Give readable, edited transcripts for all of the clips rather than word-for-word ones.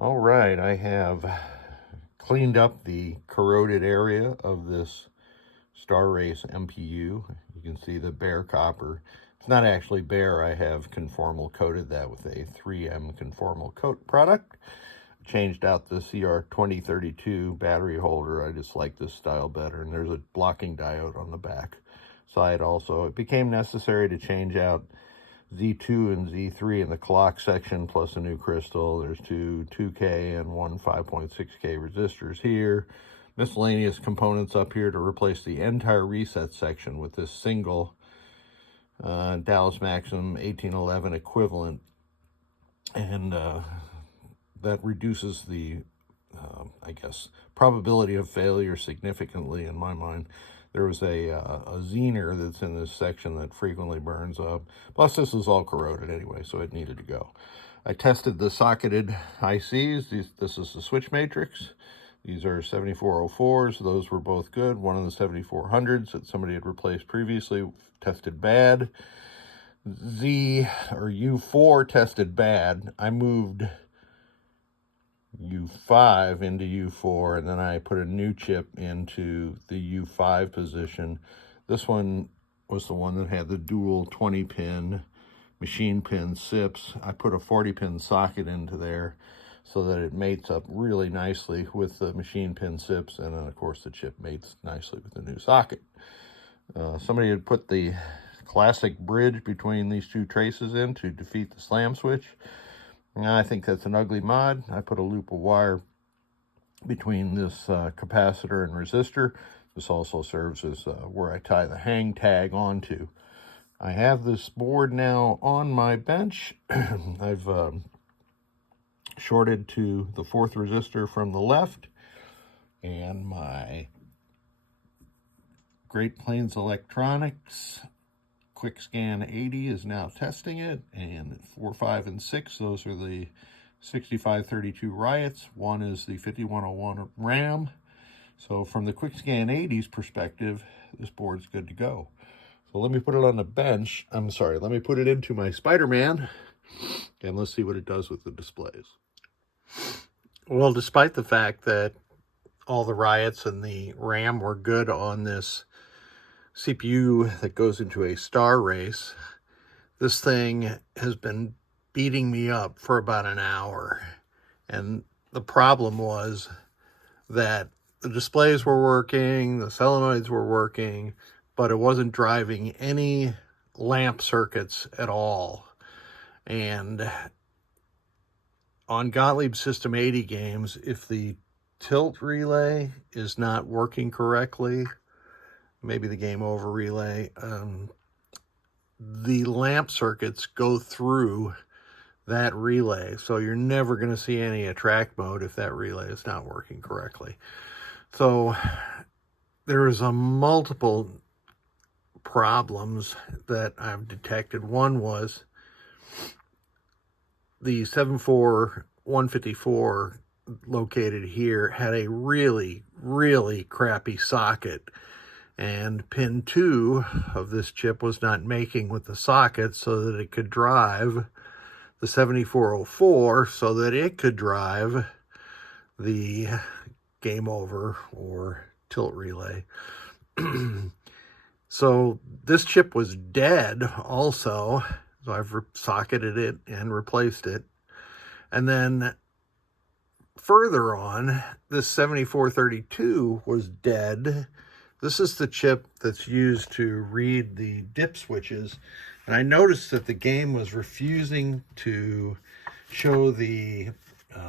All right, I have cleaned up the corroded area of this Star Race MPU. You can see the bare copper. It's not actually bare. I have conformal coated that with a 3M conformal coat product. Changed out the CR2032 battery holder. I just like this style better, and there's a blocking diode on the back side also. It became necessary to change out Z2 and Z3 in the clock section, plus a new crystal. There's two 2K and one 5.6K resistors here. Miscellaneous components up here to replace the entire reset section with this single Dallas Maxim 1811 equivalent. And that reduces the, I guess, probability of failure significantly in my mind. There was a zener that's in this section that frequently burns up. Plus, this was all corroded anyway, so it needed to go. I tested the socketed ICs. This is the switch matrix. These are 7404s. Those were both good. One of the 7400s that somebody had replaced previously tested bad. U4 tested bad. I moved U5 into U4, and then I put a new chip into the U5 position. This one was the one that had the dual 20-pin machine pin SIPs. I put a 40-pin socket into there so that it mates up really nicely with the machine pin SIPs, and then of course the chip mates nicely with the new socket. Somebody had put the classic bridge between these two traces in to defeat the slam switch. I think that's an ugly mod. I put a loop of wire between this capacitor and resistor. This also serves as where I tie the hang tag onto. I have this board now on my bench. I've shorted to the 4th resistor from the left, and my Great Plains Electronics Quick Scan 80 is now testing it, and 4, 5, and 6, those are the 6532 Riots. One is the 5101 RAM. So from the Quick Scan 80's perspective, this board's good to go. So let me put it on the bench. Let me put it into my Spider-Man, and let's see what it does with the displays. Well, despite the fact that all the Riots and the RAM were good on this CPU that goes into a Star Race, this thing has been beating me up for about an hour. And the problem was that the displays were working, the solenoids were working, but it wasn't driving any lamp circuits at all. And on Gottlieb System 80 games, if the tilt relay is not working correctly, maybe the game over relay, the lamp circuits go through that relay. So you're never going to see any attract mode if that relay is not working correctly. So there is a multiple problems that I've detected. One was the 74154 located here had a really, really crappy socket, and pin 2 of this chip was not making with the socket so that it could drive the 7404 so that it could drive the game over or tilt relay. So this chip was dead also, so I've socketed it and replaced it. And then further on, this 7432 was dead. This is the chip that's used to read the dip switches. And I noticed that the game was refusing to show the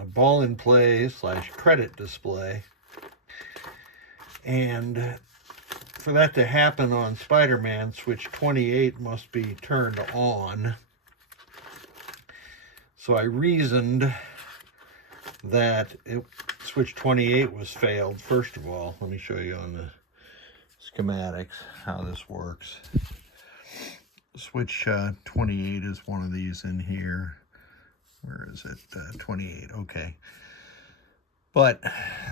ball in play / credit display. And for that to happen on Spider-Man, switch 28 must be turned on. So I reasoned that switch 28 was failed. First of all, let me show you on the schematics how this works. Switch 28 is one of these in here. Where is it? 28, okay. But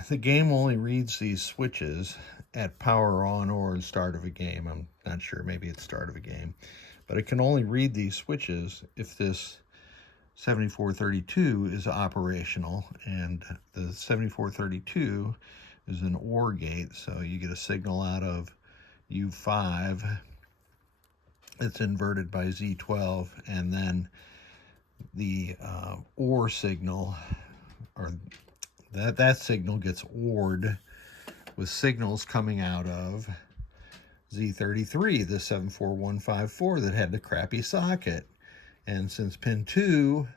the game only reads these switches at power on or start of a game. I'm not sure, maybe it's start of a game. But it can only read these switches if this 7432 is operational, and the 7432 is an OR gate, so you get a signal out of U5 it's inverted by Z12, and then the OR signal, or that signal gets ORed with signals coming out of Z33, the 74154 that had the crappy socket. And since pin 2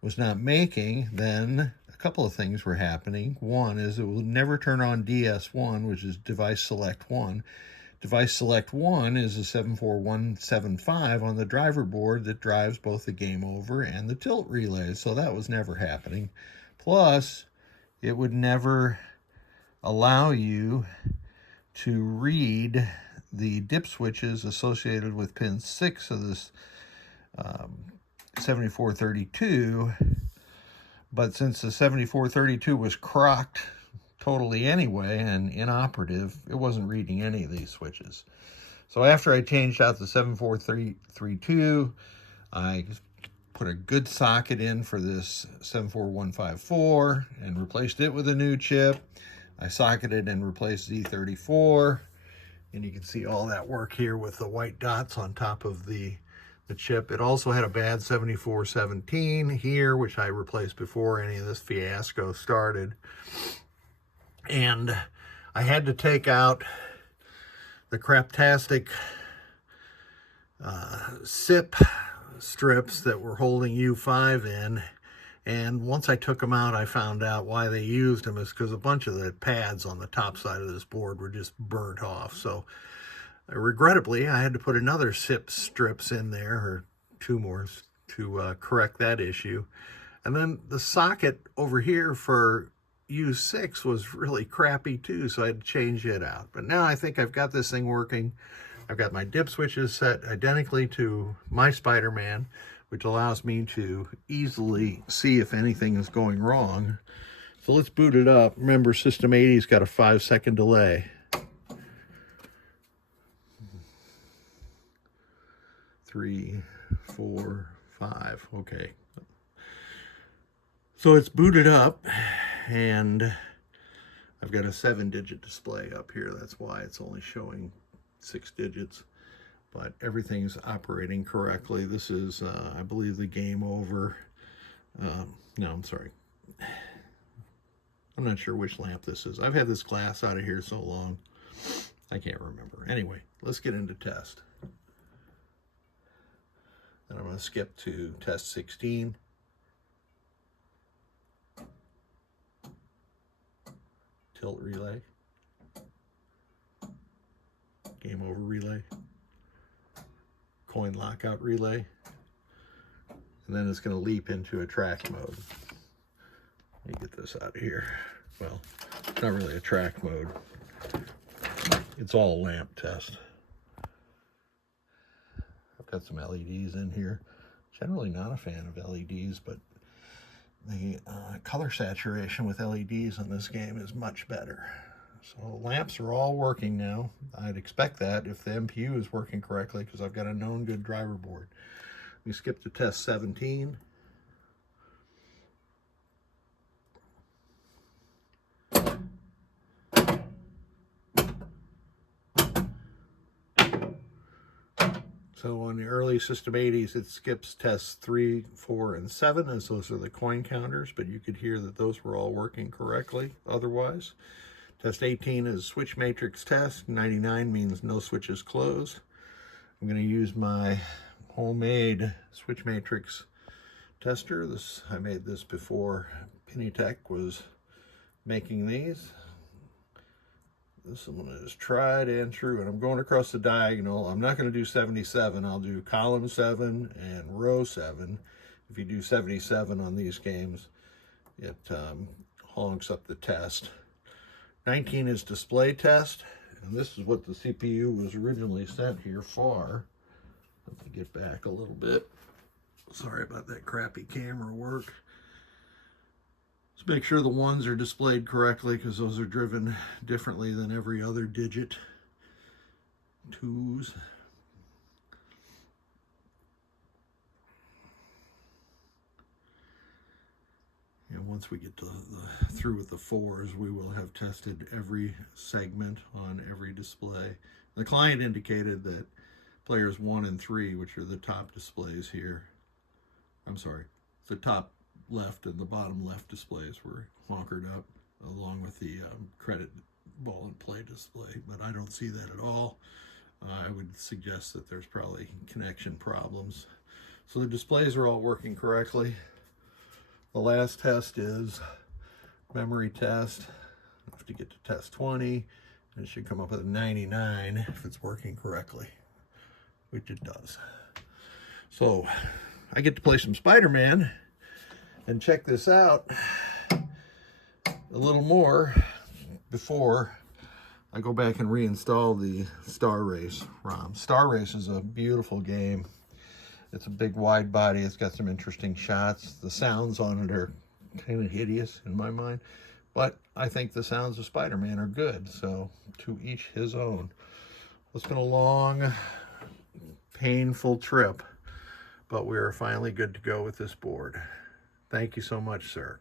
was not making, then a couple of things were happening. One is it will never turn on DS1, which is device select 1. Device select 1 is a 74175 on the driver board that drives both the game over and the tilt relay, so that was never happening. Plus, it would never allow you to read the dip switches associated with pin 6 of this 7432, but since the 7432 was crocked totally anyway and inoperative, it wasn't reading any of these switches. So after I changed out the 7432, I put a good socket in for this 74154 and replaced it with a new chip. I socketed and replaced Z34, and you can see all that work here with the white dots on top of the chip. It also had a bad 7417 here, which I replaced before any of this fiasco started. And I had to take out the craptastic SIP strips that were holding U5 in. And once I took them out, I found out why they used them is because a bunch of the pads on the top side of this board were just burnt off. So regrettably, I had to put another SIP strips in there, or two more, to correct that issue. And then the socket over here for U6 was really crappy too, so I had to change it out. But now I think I've got this thing working. I've got my dip switches set identically to my Spider-Man, which allows me to easily see if anything is going wrong. So let's boot it up. Remember, System 80's got a 5-second delay. 3, 4, 5. Okay. So it's booted up, and I've got a 7-digit display up here. That's why it's only showing 6 digits, but everything's operating correctly. This is, I believe, the game over. No, I'm sorry. I'm not sure which lamp this is. I've had this glass out of here so long, I can't remember. Anyway, let's get into test. And I'm going to skip to test 16. Tilt relay. Game over relay. Coin lockout relay. And then it's going to leap into a track mode. Let me get this out of here. Well, it's not really a track mode. It's all a lamp test. I've got some LEDs in here. Generally not a fan of LEDs, but the color saturation with LEDs in this game is much better. So lamps are all working now. I'd expect that if the MPU is working correctly, because I've got a known good driver board. We skip to test 17. So on the early System 80s, it skips tests 3, 4, and 7, as those are the coin counters, but you could hear that those were all working correctly otherwise. Test 18 is switch matrix test. 99 means no switches closed. I'm going to use my homemade switch matrix tester. I made this before Pennytech was making these. This one is tried and true, and I'm going across the diagonal. I'm not going to do 77. I'll do column 7 and row 7. If you do 77 on these games, it honks up the test. 19 is display test, and this is what the CPU was originally sent here for. Let me get back a little bit. Sorry about that crappy camera work. Let's make sure the ones are displayed correctly, because those are driven differently than every other digit. 2s. once we get through with the 4s, we will have tested every segment on every display. The client indicated that players 1 and 3, which are the top displays here, I'm sorry, the top left and the bottom left displays were honkered up, along with the credit ball and play display, but I don't see that at all. I would suggest that there's probably connection problems. So the displays are all working correctly. The last test is memory test. I have to get to test 20, and it should come up with a 99 if it's working correctly, which it does. So I get to play some Spider-Man, and check this out a little more before I go back and reinstall the Star Race ROM. Star Race is a beautiful game. It's a big wide body. It's got some interesting shots. The sounds on it are kind of hideous in my mind, but I think the sounds of Spider-Man are good, so to each his own. It's been a long, painful trip, but we are finally good to go with this board. Thank you so much, sir.